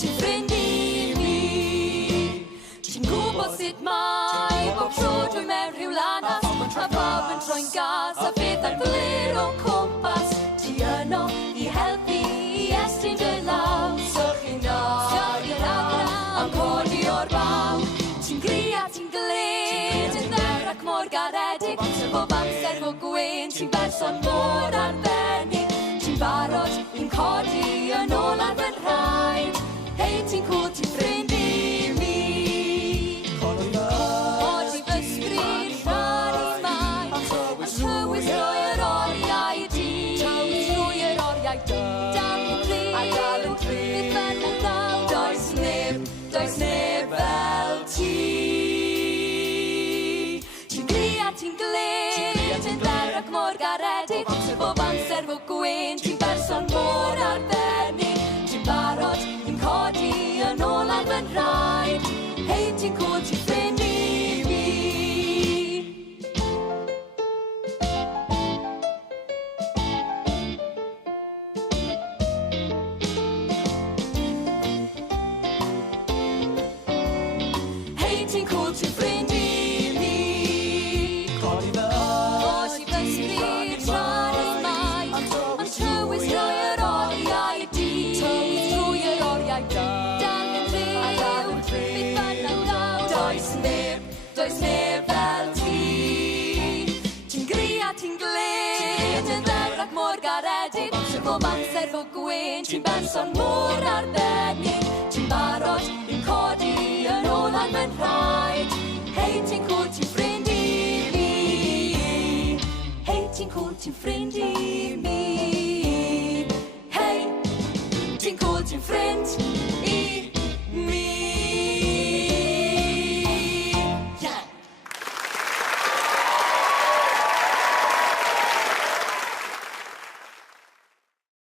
ti'n ffrind i mi. Ti'n gwybod sut mae bob tro dwi mewn rhyw lanas, mae pawb yn troi'n gas a beth ar glir o cwmpas. Ti yno i helpu i estyn dy law, sych i'n am codi o'r baw. Ti'n gri a ti'n glyd yn dder ac mor garedig, bob amser fo gwyn ti'n berson mor arbennig. Ti'n barod i'n codi yn ôl ar fy nhraed, hei ti'n cool, ti'n ffrind i mi. Codi fy sgrir rhan i mai, a tywys drwy'r oriau di. Tywys drwy'r oriau di. Dal yn cryf, beth bynnag ddaw, does neb fel ti. Ti'n gri a ti'n glyd yn dder ac mor garedig, bob amser fo gwyn ti'n berson mor arbennig. Ti'n barod i'n codi yn ôl ar fy nhraed, hei ti'n cool, ti'n ffrind i mi. Hei ti'n cool, ti'n ffrind i mi. Codi fy sgrir tra'n i mai, ond tywys drwy'r oriau di. Tywys drwy'r oriau di. Dal yn rhyw, beth bynnag ddaw, does neb fel ti. Ti'n gri a ti'n glyd yn dder ac mor garedig, bob amser fo gwyn ti'n berson mor arbennig. Ti'n barod i'n codi yn ôl ar fy nhraed, hei ti'n cool, ti'n ffrind i mi. Hei ti'n cool, ti'n ffrind i mi. Hei ti'n cool, ti'n ffrind